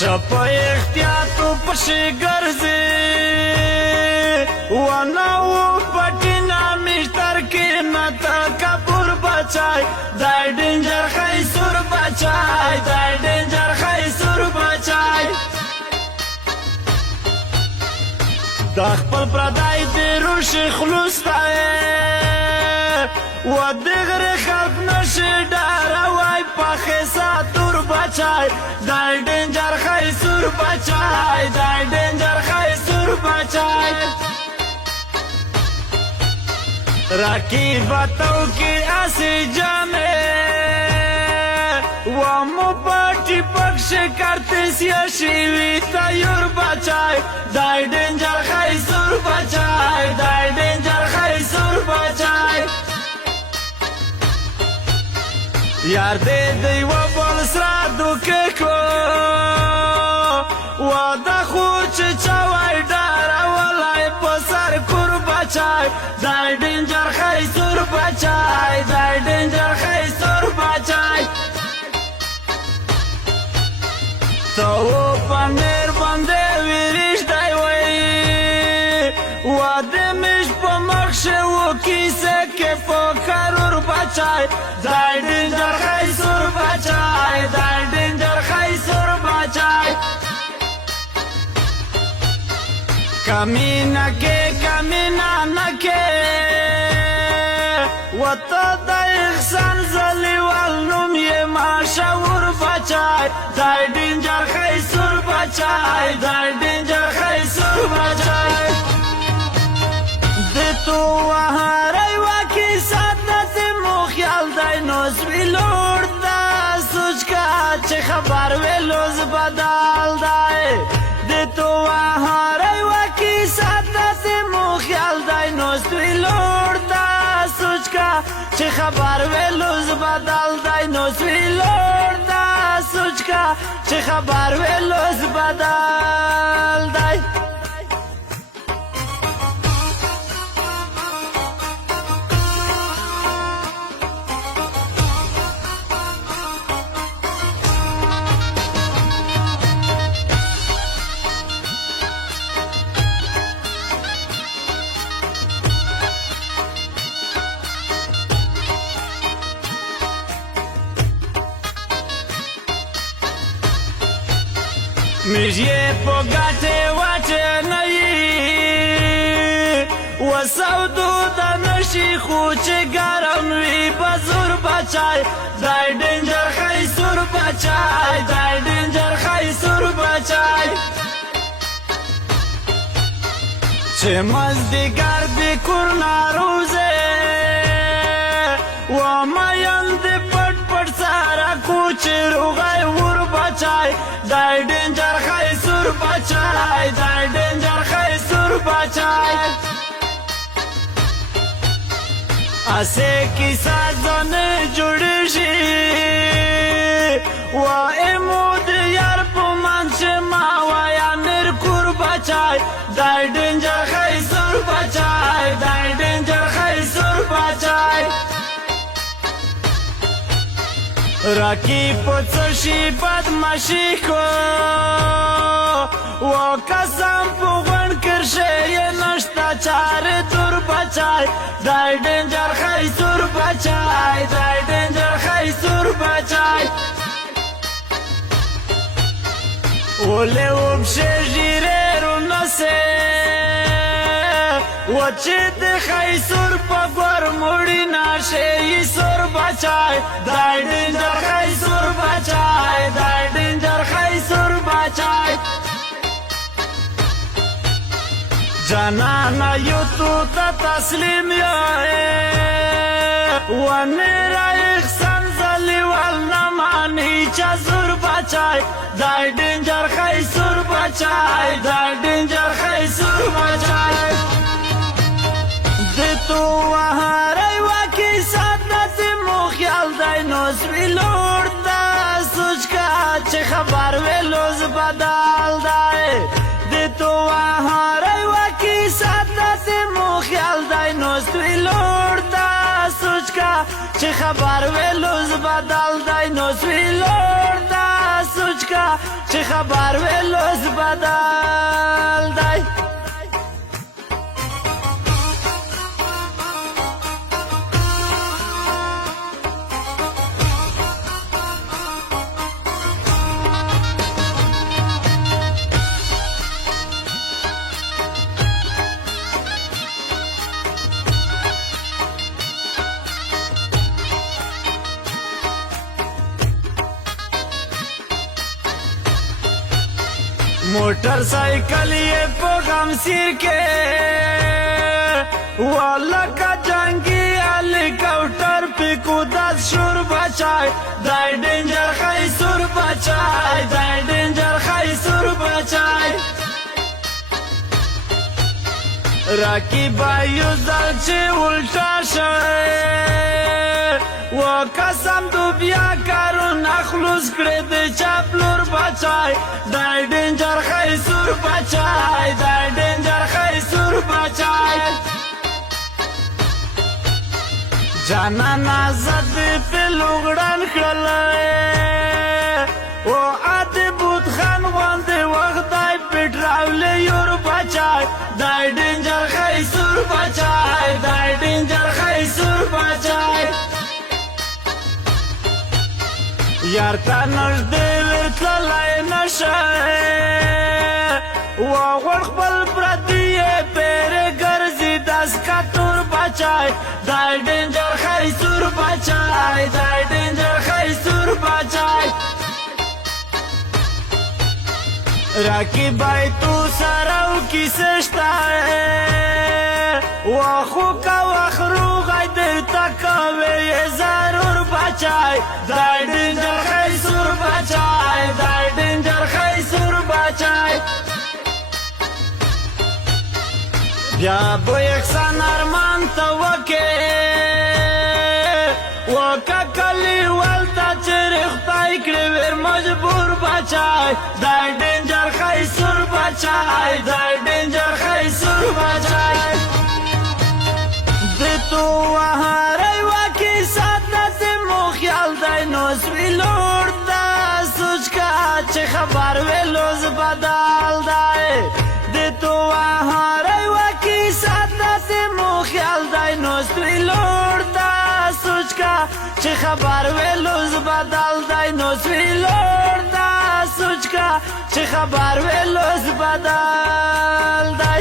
شپه احتیاطو پشی گرزی ونو پټینا مشتر کې نتا کپور بچای دای ډینجر خیسور بچای دای ډینجر خیسور بچای د خپل پردای د روش خلوص تای و دغر خلق نشي ډاروای پخې ساتور بچای دای ډینجر خیسور بچای دای ډینجر خیسور بچای راکی باتو کی ایسی جامے وامو پاٹی پکش کرتے سیاشیوی تایور بچائی دای ڈینجر خیسور بچائی دای ڈینجر خیسور بچائی یار دے دی و بول سرادو ککو وادا خوچ چاوائی ڈارا والائی پسر کور بچائی دای ډینجر خیسور بچای دای ډینجر خیسور بچای تو پنیر باندې ویریش دی وای واده مش په مخ شو کیسه کې فکرور بچای دای ډینجر خیسور بچای دای ډینجر خیسور بچای کمینا نکه وطا دا احسان زلی والنوم یه ماشاور بچای دای ډینجر خیسور بچای دای ډینجر خیسور بچای د تو وهارای واکی ساتنت مو خیال دای نوز ویلور دا سوچ کا چه خبر ویلوز بدال دای د تو وهارای واکی ساتنت مو خیال دای نوز ویلور دا سوچ کا چه خبر ویلوز بدل دای نوز ویلور دا سوچ کا چه خبر ویلوز بدل دای میجیه پو گاته واچه نئی و سودو دا نشی خوچه گرم وی بزور بچای دای ډینجر خیسور بچای دای ډینجر خیسور بچای چه مزدیگر دی کرنا روزه و مایند پٹ پٹ سارا کوچه روغای ور بچای دای ډینجر خیسور بچای دای ډینجر خیسور بچای اسه کیسا ځان جوړ شي و امود یار په منځ ما وایا نر کور بچای دای ډینجر خیسور بچای دای ډینجر خیسور بچای راکی پوڅشی بدمعشی کو و قسم په غون کرشه نشتا چار تور بچای دای ډینجر خیسور بچای دای ډینجر خیسور بچای اوله وبشه جیره رو نسه و چې د خیسور په ګور مړی نشه ای سور بچای دای ډینجر خیسور بچای دای ډینجر خیسور بچای جانانا یو تو تا تسلیم یای و نیرا احسان زلی والنمانی چا زور بچای دای ډینجر خیسور بچای دای ډینجر خیسور بچای تو وهارای واکی ساتنت مو خیال دای نوز ویلور دا سوچ کا چه خبر ویلوز بدل دای د تو وهارای واکی ساتنت مو خیال دای نوز ویلور دا سوچ کا چه خبر ویلوز بدل دای نوز ویلور دا سوچ کا چې خبر ویلوز بدل دی موٹر سائیکل یہ پوغم سیر کے والا کا جنگی ہیلیکاپٹر پہ کودت شور بچائے دای ڈینجر خی سور بچائے دای ڈینجر خی سور بچائے راکی بایو زل چی الٹا شوئے و قسم دو بیا کارون اخلوص کرد چاپلور بچائے دای ڈینجر خی سور بچائے دای ڈینجر خی سور بچائے جانا نازد پہ لوگڑن کھلائے و آدھ بود خان واندے وقت دای پیٹراولے یور بچائے دای ڈینجر خی سور بچائے دای ڈینجر خی سور بچائے یار تا نږدې ورتللی نشئ وغوړ خپل پردي یې پیرې ګرځي داس کا تور بچای دای ډینجر خی سور بچای دای ډینجر خی سور بچای راکی بای تو سره کیسه شته واخو کا واخرو غای درته کوي ضرور بچای دای ډینجر خی سور بچای دای ډینجر خی سور بچای بیا به یکسان ارمان ته وکې وکه کلی ولته چې رختی کړې ور مجبور بچای دای ډینجر خی سور بچای دای ډینجر خی سور بچای د تو وهارې وکې ساتت مو خیال دی نو سوی لور دا سوچ کا چې خبر ویلوز بدل دی د تو وهارې وکې ساتت مو خیال دی نو سوی لور دا سوچ کا چې خبر ویلوز بدل دی نو سوی لور دا سوچ کا چې خبر ویلوز بدل دی